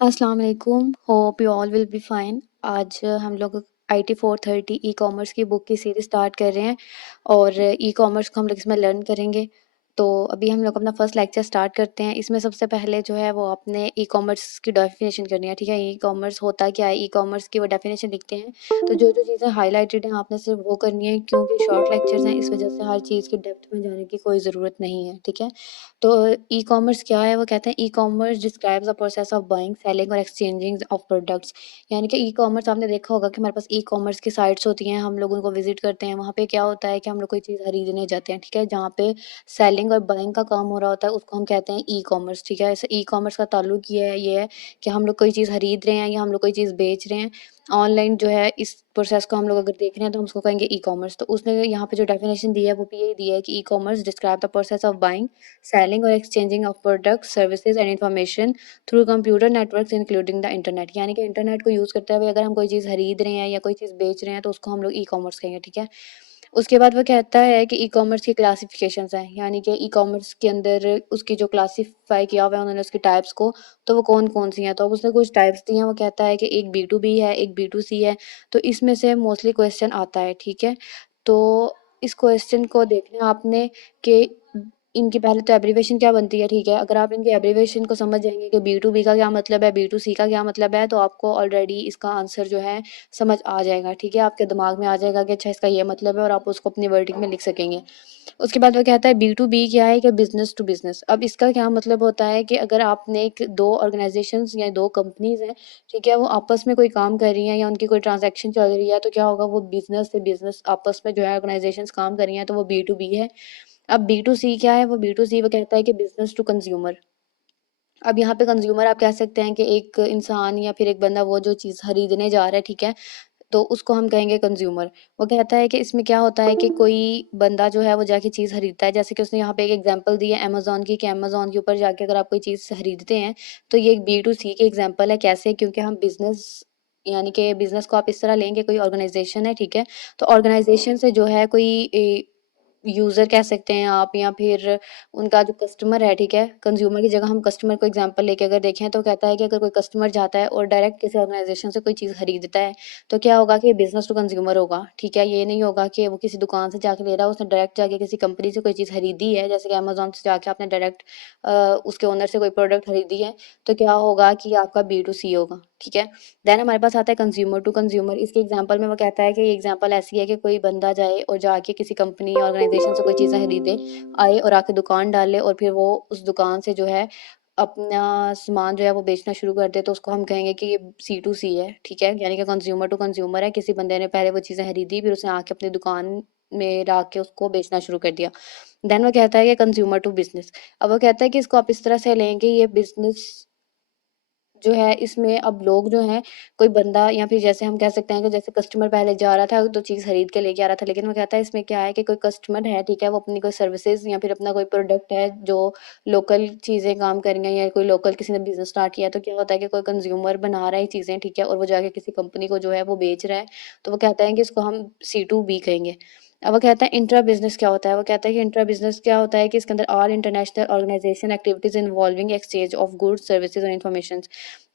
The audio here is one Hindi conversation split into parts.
अस्सलाम वालेकुम, hope you all will be fine. आज हम लोग IT 430 ई कॉमर्स की बुक की सीरीज स्टार्ट कर रहे हैं और ई कॉमर्स को हम लोग इसमें लर्न करेंगे। तो अभी हम लोग अपना फर्स्ट लेक्चर स्टार्ट करते हैं। इसमें सबसे पहले जो है वो आपने ई कॉमर्स की डेफिनेशन करनी है, ठीक है। ई कॉमर्स होता क्या है, ई कॉमर्स की वो डेफिनेशन लिखते हैं। तो जो जो चीज़ें हाईलाइटेड हैं आपने सिर्फ वो करनी है, क्योंकि शॉर्ट लेक्चर्स हैं इस वजह से हर चीज़ की डेप्थ में जाने की कोई ज़रूरत नहीं है, ठीक है। तो ई कॉमर्स क्या है, वो कहते हैं e commerce describes the process of buying, selling और एक्सचेंजिंग ऑफ प्रोडक्ट्स। यानी कि ई कॉमर्स आपने देखा होगा कि हमारे पास ई कॉमर्स की साइट्स होती हैं, हम लोग उनको विजिट करते हैं। वहाँ पे क्या होता है कि हम लोग कोई चीज़ खरीदने जाते हैं, ठीक है। जहाँ पे सेलिंग और बाइंग का काम हो रहा होता है उसको हम कहते हैं ई कॉमर्स, ठीक है। ऐसे ई कॉमर्स का ताल्लुक ये है कि हम लोग कोई चीज़ खरीद रहे हैं या हम लोग कोई चीज़ बेच रहे हैं ऑनलाइन, जो है इस प्रोसेस को हम लोग अगर देख रहे हैं तो हम उसको कहेंगे ई कॉमर्स। तो उसने यहाँ पे जो डेफिनेशन दी है वो भी यही दी है कि e commerce describe the process of buying, selling और exchanging of products, services and information through computer networks including the internet. यानी कि इंटरनेट को यूज़ करते हुए अगर हम कोई चीज़ खरीद रहे हैं या कोई चीज़ बेच रहे हैं तो उसको हम लोग ई कॉमर्स कहेंगे, ठीक है। उसके बाद वो कहता है कि ई कॉमर्स की क्लासिफिकेशंस हैं, यानी कि ई कॉमर्स के अंदर उसकी जो क्लासीफाई किया हुआ है उन्होंने उसकी टाइप्स को, तो वो कौन कौन सी हैं। तो अब उसने कुछ टाइप्स दी हैं। वो कहता है कि एक B2B है, एक B2C है। तो इसमें से मोस्टली क्वेश्चन आता है, ठीक है। तो इस क्वेश्चन को देखना है आपने कि इनकी पहले तो एब्रीवेशन क्या बनती है, ठीक है। अगर आप इनकी एब्रीवेशन को समझ जाएंगे कि B2B का क्या मतलब है, B2C का क्या मतलब है, तो आपको ऑलरेडी इसका आंसर जो है समझ आ जाएगा, ठीक है। आपके दिमाग में आ जाएगा कि अच्छा इसका ये मतलब है और आप उसको अपनी वर्डिंग में लिख सकेंगे। उसके बाद वो कहता है B2B क्या है, कि बिजनेस टू बिजनेस। अब इसका क्या मतलब होता है कि अगर आपने एक दो ऑर्गेनाइजेशंस या दो कंपनीज हैं, ठीक है, वो आपस में कोई काम कर रही हैं या उनकी कोई ट्रांजैक्शन चल रही है, तो क्या होगा, वो बिजनेस से बिजनेस आपस में जो है ऑर्गेनाइजेशंस काम कर रही हैं, तो वो B2B है। अब B2C क्या है, वो B2C वो कहता है कि बिजनेस टू कंज्यूमर। अब यहाँ पे कंज्यूमर आप कह सकते हैं कि एक इंसान या फिर एक बंदा वो जो चीज़ खरीदने जा रहा है, ठीक है, तो उसको हम कहेंगे कंज्यूमर। वो कहता है कि इसमें क्या होता है कि कोई बंदा जो है वो जाके चीज़ खरीदता है, जैसे कि उसने यहाँ पे एक एग्जांपल दी है अमेज़न की, कि अमेज़न के ऊपर जाके अगर आप कोई चीज़ खरीदते हैं तो ये एक B2C की एग्जांपल है। कैसे? क्योंकि हम बिज़नेस, यानी कि बिज़नेस को आप इस तरह लेंगे, कोई ऑर्गेनाइज़ेशन है, ठीक है, तो ऑर्गेनाइज़ेशन से जो है कोई यूज़र कह सकते हैं आप, या फिर उनका जो कस्टमर है, ठीक है, कंज्यूमर की जगह हम कस्टमर को एग्जांपल लेके अगर देखें तो कहता है कि अगर कोई कस्टमर जाता है और डायरेक्ट किसी ऑर्गेनाइजेशन से कोई चीज़ खरीदता है, तो क्या होगा कि बिजनेस टू कंज्यूमर होगा, ठीक है। ये नहीं होगा कि वो किसी दुकान से जाके ले रहा है, उसने डायरेक्ट जाके किसी कंपनी से कोई चीज़ खरीदी है, जैसे कि अमेजोन से जाके आपने डायरेक्ट उसके ओनर से कोई प्रोडक्ट खरीदी है, तो क्या होगा कि आपका B2C होगा, ठीक है। देन हमारे पास आता है कंज्यूमर टू कंज्यूमर। इसके एग्जांपल में वो कहता है कि ये एग्जांपल ऐसी है कि कोई बंदा जाए और जाके किसी कंपनी या ऑर्गेनाइजेशन से कोई चीज़ें खरीदे, आए और आके दुकान डाले और फिर वो उस दुकान से जो है अपना सामान जो है वो बेचना शुरू कर दे, तो उसको हम कहेंगे कि ये C2C है, ठीक है। यानी कि कंज्यूमर टू कंज्यूमर है, किसी बंदे ने पहले वो चीज़ें खरीदी, फिर उसने आके अपनी दुकान में ला के उसको बेचना शुरू कर दिया। देन वो कहता है कि कंज्यूमर टू बिजनेस। अब वो कहता है कि इसको आप इस तरह से लेंगे, ये बिजनेस जो है इसमें अब लोग जो हैं, कोई बंदा या फिर जैसे हम कह सकते हैं कि जैसे कस्टमर पहले जा रहा था तो चीज़ खरीद के लेके आ रहा था, लेकिन वो कहता है इसमें क्या है कि कोई कस्टमर है, ठीक है, वो अपनी कोई सर्विसेज या फिर अपना कोई प्रोडक्ट है जो लोकल चीज़ें काम कर रही हैं, या कोई लोकल किसी ने बिजनेस स्टार्ट किया है, तो क्या होता है कि कोई कंज्यूमर बना रहा है चीज़ें, ठीक है, और वो जाके किसी कंपनी को जो है वो बेच रहा है, तो वो कहता है कि इसको हम C2B कहेंगे। अब वो कहता है इंट्रा बिजनेस क्या होता है। वो कहता है कि इंट्रा बिजनेस क्या होता है कि इसके अंदर all international organisation activities involving exchange of goods services और इन्फॉर्मेशन।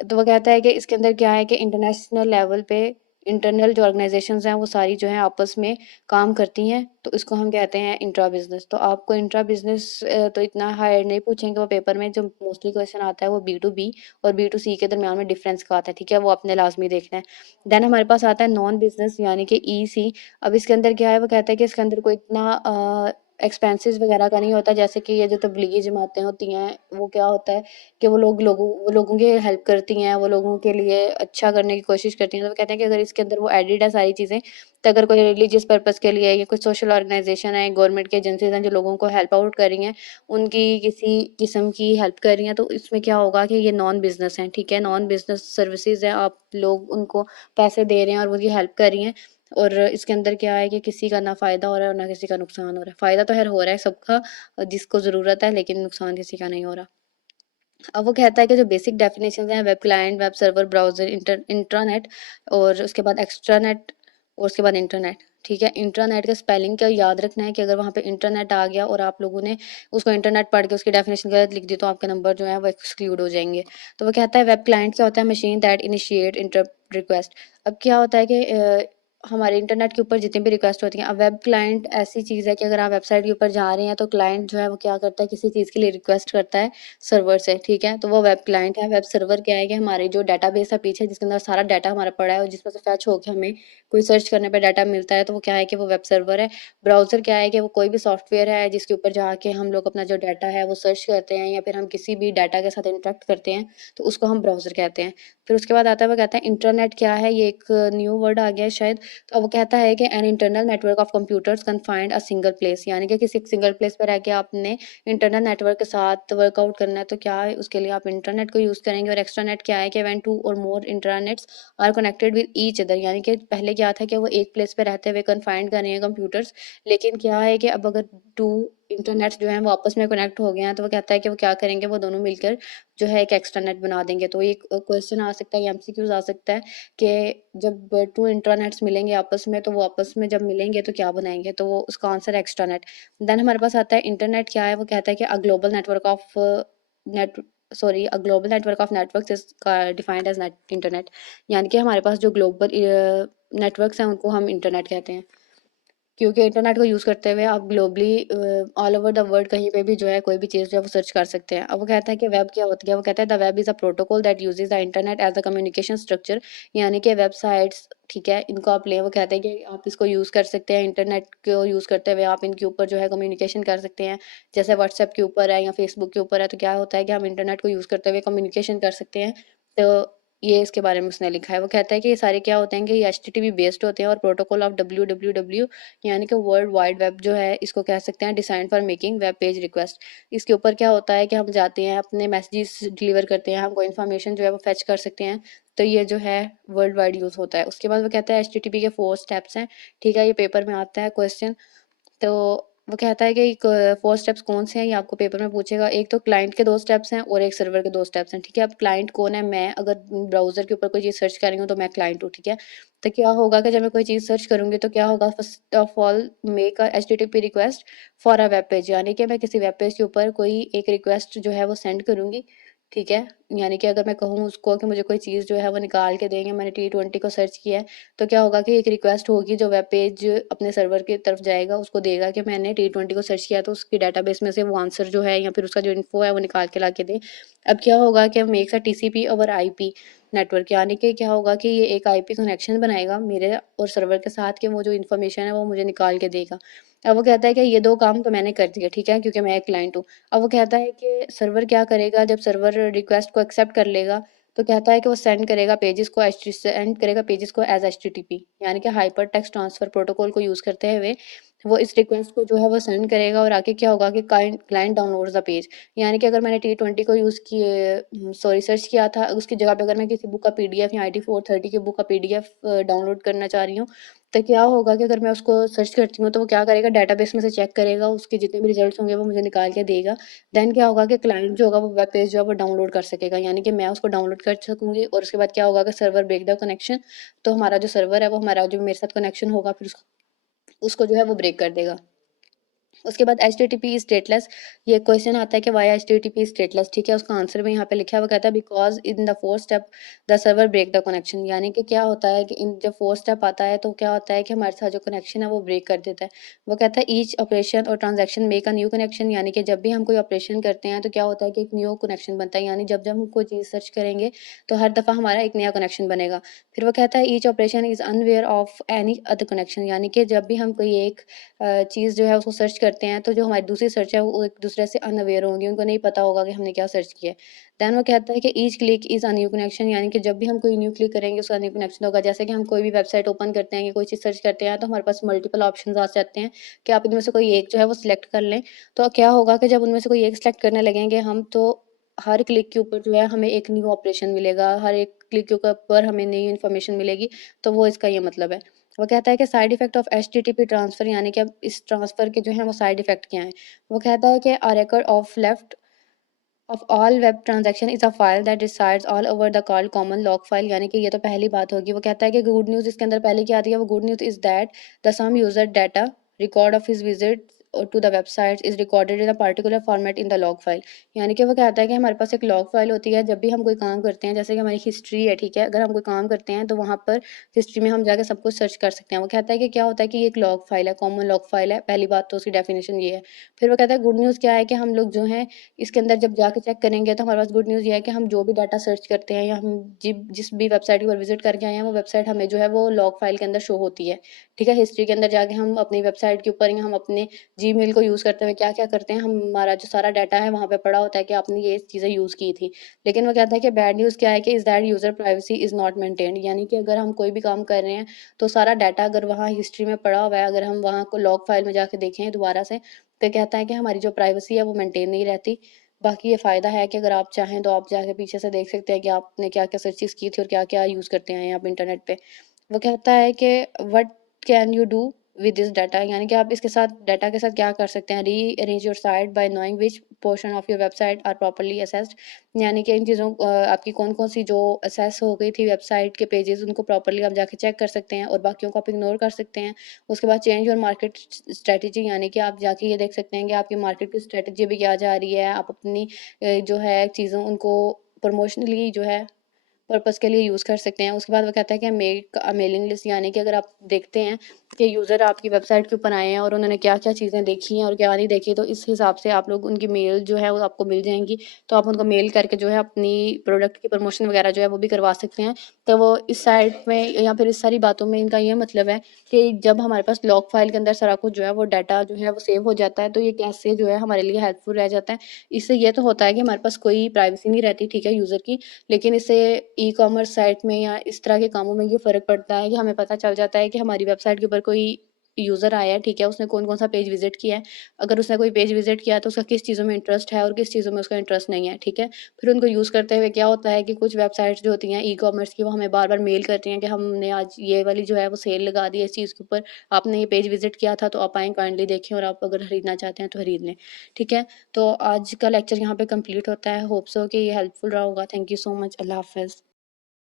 तो वो कहता है कि इसके अंदर क्या है कि इंटरनेशनल लेवल पे इंटरनल जो ऑर्गेनाइजेशंस हैं वो सारी जो हैं आपस में काम करती हैं, तो इसको हम कहते हैं इंट्रा बिजनेस। तो आपको इंट्रा बिजनेस तो इतना हार्ड नहीं पूछेंगे वो पेपर में। जो मोस्टली क्वेश्चन आता है वो B2B और B2C के दरमियान में डिफरेंस का आता है, ठीक है, वो आपने लाजमी देखना है। देन हमारे पास आता है नॉन बिजनेस, यानी कि EC। अब इसके अंदर क्या है, वो कहता है कि इसके अंदर कोई इतना एक्सपेंसेस वगैरह का नहीं होता। जैसे कि ये जो तबलीगी जमातें होती हैं, वो क्या होता है कि वो लोगों की हेल्प करती हैं, वो लोगों के लिए अच्छा करने की कोशिश करती हैं। तो वो कहते हैं कि अगर इसके अंदर वो एडिड है सारी चीज़ें, तो अगर कोई रिलीजियस पर्पज़ के लिए या कोई सोशल ऑर्गेनाइजेशन है, गवर्नमेंट की एजेंसीज हैं जो लोगों को हेल्प आउट कर रही हैं, उनकी किसी किस्म की हेल्प कर रही हैं, तो इसमें क्या होगा कि ये नॉन बिजनेस हैं, ठीक है। नॉन बिजनेस सर्विसेज हैं, आप लोग उनको पैसे दे रहे हैं और उनकी हेल्प कर रही हैं। और इसके अंदर क्या है कि किसी का ना फ़ायदा हो रहा है और ना किसी का नुकसान हो रहा है। फ़ायदा तो खैर हो रहा है सबका, जिसको ज़रूरत है, लेकिन नुकसान किसी का नहीं हो रहा। अब वो कहता है कि जो बेसिक डेफिनेशंस हैं, web client, web server, browser, internet, और उसके बाद एक्स्ट्रानेट, और उसके बाद इंटरनेट। ठीक है, इंट्रानेट का स्पेलिंग क्या याद रखना है कि अगर वहाँ पे इंटरनेट आ गया और आप लोगों ने उसको इंटरनेट पढ़ के उसकी डेफिनेशन गलत लिख दी तो आपके नंबर जो है वो एक्सक्लूड हो जाएंगे। तो वो कहता है वेब क्लाइंट क्या होता है, machine that initiate interrupt request. अब क्या होता है कि हमारे इंटरनेट के ऊपर जितनी भी रिक्वेस्ट होती हैं, अब वेब क्लाइंट ऐसी चीज़ है कि अगर आप वेबसाइट के ऊपर जा रहे हैं तो क्लाइंट जो है वो क्या करता है, किसी चीज़ के लिए रिक्वेस्ट करता है सर्वर से, ठीक है, तो वो वेब क्लाइंट है। वेब सर्वर क्या है कि हमारे जो डाटाबेस है पीछे जिसके अंदर सारा डाटा हमारा पड़ा है और जिसमें से फैच होकर हमें कोई सर्च करने पे डाटा मिलता है, तो वो क्या है कि वो वेब सर्वर है। ब्राउज़र क्या है कि वो कोई भी सॉफ्टवेयर है जिसके ऊपर जाके हम लोग अपना जो डाटा है वो सर्च करते हैं या फिर हम किसी भी डाटा के साथ इंटरेक्ट करते हैं, तो उसको हम ब्राउज़र कहते हैं। फिर उसके बाद आता है, वो कहता है इंटरनेट क्या है, ये एक न्यू वर्ड आ गया है शायद। तो वो कहता है कि an internal network of computers confined a single place, यानी कि किसी सिंगल प्लेस पर रह के आपने इंटरनल नेटवर्क के साथ वर्कआउट करना है, तो क्या है उसके लिए आप इंटरनेट को यूज़ करेंगे। और एक्स्ट्रानेट क्या है कि व्हेन टू और more internets are connected with each other, यानी कि पहले क्या था कि वो एक प्लेस पे रहते हुए कन्फाइंड कर रहे हैं कंप्यूटर्स, लेकिन क्या है कि अब अगर टू इंटरनेट्स जो हैं वो आपस में कनेक्ट हो गए हैं, तो वो कहता है कि वो क्या करेंगे, वो दोनों मिलकर जो है एक एक्स्ट्रानेट बना देंगे। तो एक क्वेश्चन आ सकता है, एमसीक्यूज आ सकता है कि जब टू इंटरनेट्स मिलेंगे आपस में, तो वो आपस में जब मिलेंगे तो क्या बनाएंगे, तो वो उसका आंसर है एक्स्ट्रानेट। देन हमारे पास आता है इंटरनेट क्या है, वो कहता है कि a global network of net sorry a global network of networks is defined as net internet, यानी कि हमारे पास जो ग्लोबल नेटवर्क्स हैं उनको हम इंटरनेट कहते हैं, क्योंकि इंटरनेट को यूज़ करते हुए आप globally all over the world कहीं पे भी जो है कोई भी चीज़ जो है वो सर्च कर सकते हैं। अब वो कहता है कि वेब क्या होती है, वो कहता है the web is a protocol that uses the internet as a communication structure, यानी कि वेबसाइट्स, ठीक है, इनको आप लें, वो कहते हैं कि आप इसको यूज़ कर सकते हैं, इंटरनेट को यूज़ करते हुए आप इनके ऊपर जो है कम्युनिकेशन कर सकते हैं। जैसे व्हाट्सएप के ऊपर है या फेसबुक के ऊपर है, तो क्या होता है कि हम इंटरनेट को यूज़ करते हुए कम्युनिकेशन कर सकते हैं। तो ये इसके बारे में उसने लिखा है। वो कहता है कि ये सारे क्या होते हैं कि ये एचटीटीपी बेस्ड होते हैं और प्रोटोकॉल ऑफ डब्ल्यू यानी कि वर्ल्ड वाइड वेब जो है इसको कह सकते हैं, design for making web page request. इसके ऊपर क्या होता है कि हम जाते हैं अपने मैसेजेस डिलीवर करते हैं, हम कोई इन्फॉर्मेशन जो है वो फेच कर सकते हैं। तो ये जो है वर्ल्ड वाइड यूज़ होता है। उसके बाद वो कहता है एचटीटीपी के 4 स्टेप्स हैं, ठीक है, ये पेपर में आता है क्वेश्चन। तो वो कहता है कि 4 स्टेप्स कौन से हैं, ये आपको पेपर में पूछेगा। एक तो क्लाइंट के 2 स्टेप्स हैं और एक सर्वर के 2 स्टेप्स हैं, ठीक है। अब क्लाइंट कौन है, मैं अगर ब्राउज़र के ऊपर कोई चीज़ सर्च कर रही हूँ तो मैं क्लाइंट हूँ, ठीक है। तो क्या होगा कि जब मैं कोई चीज़ सर्च करूँगी तो क्या होगा, first of all make a HTTP request for a web page, यानी कि मैं किसी वेब पेज के ऊपर कोई एक रिक्वेस्ट जो है वो सेंड करूँगी, ठीक है। यानी कि अगर मैं कहूँ उसको कि मुझे कोई चीज़ जो है वो निकाल के देंगे, मैंने T20 को सर्च किया है, तो क्या होगा कि एक रिक्वेस्ट होगी जो वेब पेज अपने सर्वर की तरफ जाएगा, उसको देगा कि मैंने T20 को सर्च किया, तो उसकी डाटाबेस में से वो आंसर जो है या फिर उसका जो इन्फो है वो निकाल के ला के दे। अब क्या होगा कि makes a TCP over IP network, यानी कि क्या होगा कि ये एक आईपी कनेक्शन बनाएगा मेरे और सर्वर के साथ कि वो जो इन्फॉर्मेशन है वो मुझे निकाल के देगा। अब वो कहता है कि ये 2 काम तो मैंने कर दिए, ठीक है, क्योंकि मैं एक क्लाइंट हूँ। अब वो कहता है कि सर्वर क्या करेगा, जब सर्वर रिक्वेस्ट को एक्सेप्ट कर लेगा, तो कहता है कि वो सेंड करेगा पेजेस को एज एचटीटीपी, यानी कि हाइपर टेक्स्ट ट्रांसफर प्रोटोकॉल को यूज़ करते हुए वो इस रिक्वेस्ट को जो है वो सेंड करेगा और आगे क्या होगा कि client client downloads the page, यानी कि अगर मैंने T20 को यूज़ किए सॉरी सर्च किया था, उसकी जगह पे अगर मैं किसी बुक का पीडीएफ या IT430 की बुक का पीडीएफ डाउनलोड करना चाह रही हूँ, तो क्या होगा कि अगर मैं उसको सर्च करती हूँ तो वो क्या करेगा, डाटाबेस में से चेक करेगा, उसके जितने भी रिजल्ट्स होंगे वो मुझे निकाल के देगा। देन क्या होगा कि क्लाइंट जो होगा वो वेब पेज जो है वो डाउनलोड कर सकेगा, यानी कि मैं उसको डाउनलोड कर सकूंगी और उसके बाद क्या होगा कि सर्वर ब्रेक द कनेक्शन, तो हमारा जो सर्वर है वो हमारा जो मेरे साथ कनेक्शन होगा फिर उसको जो है वो ब्रेक कर देगा। उसके बाद H T T P stateless, ये क्वेश्चन आता है कि why H T T P stateless, ठीक है, उसका आंसर भी यहाँ पे लिखा है। वो कहता है because in the 4 step the server break the connection, यानी कि क्या होता है कि इन जब 4 स्टेप आता है तो क्या होता है कि हमारे साथ जो कनेक्शन है वो ब्रेक कर देता है। वो कहता है ईच ऑपरेशन और transaction make a new connection, यानी कि जब भी हम कोई ऑपरेशन करते हैं तो क्या होता है कि एक न्यू कनेक्शन बनता है, यानी जब जब हम कोई चीज़ सर्च करेंगे तो हर दफ़ा हमारा एक नया कनेक्शन बनेगा। फिर वो कहता है each operation is unaware of any other connection, यानी कि जब भी हम कोई एक चीज़ जो है उसको सर्च करते हैं तो जो हमारी दूसरी सर्च है वो एक दूसरे से अनअवेयर होंगी, उनको नहीं पता होगा कि हमने क्या सर्च किया है। देन वो कहता है कि each click is a new connection, यानी कि जब भी हम कोई न्यू क्लिक करेंगे उसका न्यू कनेक्शन होगा। जैसे कि हम कोई भी वेबसाइट ओपन करते हैं या कोई चीज़ सर्च करते हैं तो हमारे पास मल्टीपल ऑप्शंस आ जाते हैं कि आप इनमें से कोई एक जो है वो सिलेक्ट कर लें। तो क्या होगा कि जब उनमें से कोई एक सिलेक्ट करने लगेंगे हम, तो हर क्लिक के ऊपर जो है हमें एक न्यू ऑपरेशन मिलेगा, हर एक क्लिक के ऊपर हमें नई इन्फॉर्मेशन मिलेगी। तो वो इसका ये मतलब है। वो कहता है कि side effect of HTTP transfer, यानी कि अब इस ट्रांसफर के जो है वो साइड इफेक्ट क्या है। वो कहता है कि a record of left of all web transaction is a file that resides all over the called common log file, यानी कि ये तो पहली बात होगी। वो कहता है कि गुड न्यूज़ इसके अंदर पहले क्या आती है, वो good news is that the some user data record of his visit to the website is recorded in a particular format in the log file. यानी कि वो कहता है कि हमारे पास एक लॉग फाइल होती है जब भी हम कोई काम करते हैं, जैसे कि हमारी हिस्ट्री है, ठीक है, अगर हम कोई काम करते हैं तो वहाँ पर हिस्ट्री में हम जाकर सब कुछ सर्च कर सकते हैं। वो कहता है कि क्या होता है कि ये एक लॉग फाइल है, कॉमन लॉग फाइल है, पहली बात तो उसकी डेफिनेशन ये है। फिर वो कहता है गुड न्यूज़ क्या है कि हम लोग जो हैं इसके अंदर जब जाके चेक करेंगे तो हमारे पास गुड न्यूज़ ये है कि हम जो भी डाटा सर्च करते हैं या हम जिस भी वेबसाइट पर विजिट करके आए हैं वो वेबसाइट हमें जो है वो लॉग फाइल के अंदर शो होती है। ठीक है, हिस्ट्री के अंदर जाके हम अपनी वेबसाइट के ऊपर या हम अपने जीमेल को यूज़ करते हुए क्या क्या करते हैं, हमारा जो सारा डाटा है वहाँ पे पड़ा होता है कि आपने ये चीज़ें यूज़ की थी। लेकिन वो कहता है कि बैड न्यूज़ क्या है कि is that user privacy is not maintained, यानी कि अगर हम कोई भी काम कर रहे हैं तो सारा डाटा अगर वहाँ हिस्ट्री में पड़ा हुआ है, अगर हम वहाँ को लॉग फाइल में जाके देखें दोबारा से, तो कहता है कि हमारी जो प्राइवेसी है वो मेंटेन नहीं रहती। बाकी ये फ़ायदा है कि अगर आप चाहें तो आप जाके पीछे से देख सकते हैं कि आपने क्या-क्या सर्चेज़ की थी और क्या-क्या यूज़ करते आए हैं आप इंटरनेट पे। वो कहता है कि what can you do with this data, यानी कि आप इसके साथ डाटा के साथ क्या कर सकते हैं। Rearrange your site bye knowing which portion of your website R properly assessed, यानी कि इन चीज़ों आपकी कौन-कौन सी जो असेस हो गई थी वेबसाइट के पेजेज़ उनको प्रॉपर्ली आप जाके चेक कर सकते हैं और बाकियों को आप इग्नोर कर सकते हैं। उसके बाद चेंज योर मार्केट स्ट्रैटेजी, यानी कि आप जाके ये देख सकते हैं कि आपकी मार्केट की स्ट्रैटेजी अभी क्या जा रही है। आप अपनी जो है चीज़ों उनको प्रमोशनली जो है पर्पज़ के लिए यूज़ कर सकते हैं। उसके बाद वो कहता है कि मेक अ मेलिंग लिस्ट, यानी कि अगर आप देखते हैं कि यूज़र आपकी वेबसाइट के ऊपर आए हैं और उन्होंने क्या-क्या चीज़ें देखी हैं और क्या नहीं देखी, तो इस हिसाब से आप लोग उनकी मेल जो है वो आपको मिल जाएँगी। तो आप उनको मेल करके जो है अपनी प्रोडक्ट की प्रमोशन वगैरह जो है वो भी करवा सकते हैं। तो वो इस साइट में या फिर इस सारी बातों में इनका ये मतलब है कि जब हमारे पास लॉग फाइल के अंदर सारा कुछ जो है वो डाटा जो है वो सेव हो जाता है, तो ये कैसे जो है हमारे लिए हेल्पफुल रह जाता है। इससे ये तो होता है कि हमारे पास कोई प्राइवेसी नहीं रहती, ठीक है, यूज़र की, लेकिन इससे ई-कॉमर्स साइट में या इस तरह के कामों में ये फ़र्क पड़ता है कि हमें पता चल जाता है कि हमारी वेबसाइट के ऊपर कोई यूज़र आया है, ठीक है, उसने कौन-कौन सा पेज विज़िट किया है। अगर उसने कोई पेज विज़िट किया है तो उसका किस चीज़ों में इंटरेस्ट है और किस चीज़ों में उसका इंटरेस्ट नहीं है, ठीक है। फिर उनको यूज़ करते हुए क्या होता है कि कुछ वेबसाइट्स जो होती हैं ई-कॉमर्स की वो हमें बार-बार मेल करती हैं कि हमने आज ये वाली जो है वो सेल लगा दी है इस चीज़ के ऊपर, आपने ये पेज विज़िट किया था तो आप आएँ काइंडली देखें और आप अगर खरीदना चाहते हैं तो खरीद लें, ठीक है। तो आज का लेक्चर यहाँ पे कंप्लीट होता है। होप सो कि ये हेल्पफुल रहा होगा। Thank you so much. अल्लाह हाफ़िज़।